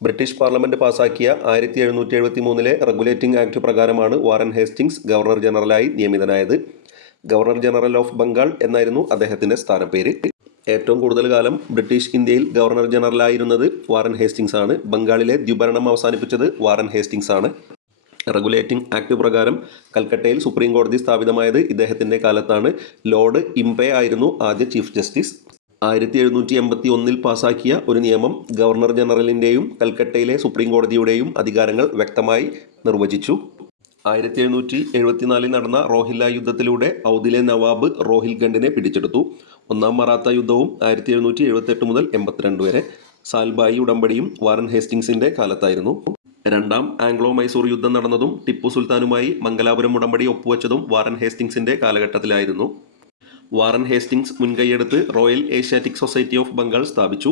British parliament പാസാക്കിയ 1773 regulating act പ്രകാരമാണ് Warren Hastings governor ജനറലായി നിയമിതനായത്. ഗവർണർ ജനറൽ ഓഫ് ബംഗാൾ എന്നായിരുന്നു അദ്ദേഹത്തിന്റെ സ്ഥാനപ്പേര്. ഏറ്റവും കൂടുതൽ കാലം ബ്രിട്ടീഷ് ഇന്ത്യയിൽ ഗവർണർ ജനറലായിരുന്നത് വാറൻ ഹേസ്റ്റിംഗ്സ് ആണ്. ബംഗാളിലെ ദ്വിഭരണം അവസാനിപ്പിച്ചത് വാറൻ ഹേസ്റ്റിംഗ്സ് ആണ്. റെഗുലേറ്റിംഗ് ആക്ട് പ്രകാരം കൽക്കട്ടയിൽ സുപ്രീം കോടതി സ്ഥാപിതമായത് ഇദ്ദേഹത്തിന്റെ കാലത്താണ്. ലോർഡ് ഇംപെ ആയിരുന്നു ആദ്യ ചീഫ് ജസ്റ്റിസ്. 1781 പാസാക്കിയ ഒരു നിയമം ഗവർണർ ജനറലിന്റെയും കൽക്കട്ടയിലെ സുപ്രീം കോടതിയുടെയും അധികാരങ്ങൾ വ്യക്തമായി നിർവചിച്ചു. 1774 നടന്ന റോഹില്ല യുദ്ധത്തിലൂടെ ഔദിലെ നവാബ് റോഹിൽഖണ്ഡിനെ പിടിച്ചെടുത്തു. ഒന്നാം മറാത്ത യുദ്ധവും 1778 മുതൽ 82 വരെ. സാൽബായി ഉടമ്പടിയും വാറൻ ഹേസ്റ്റിംഗ്സിന്റെ കാലത്തായിരുന്നു. രണ്ടാം ആംഗ്ലോ മൈസൂർ യുദ്ധം നടന്നതും ടിപ്പു സുൽത്താനുമായി മംഗലാപുരം ഉടമ്പടി ഒപ്പുവെച്ചതും വാറൻ ഹേസ്റ്റിംഗ്സിന്റെ കാലഘട്ടത്തിലായിരുന്നു. വാറൻ ഹേസ്റ്റിംഗ്സ് മുൻകൈയെടുത്ത് royal Asiatic society of Bengal സ്ഥാപിച്ചു.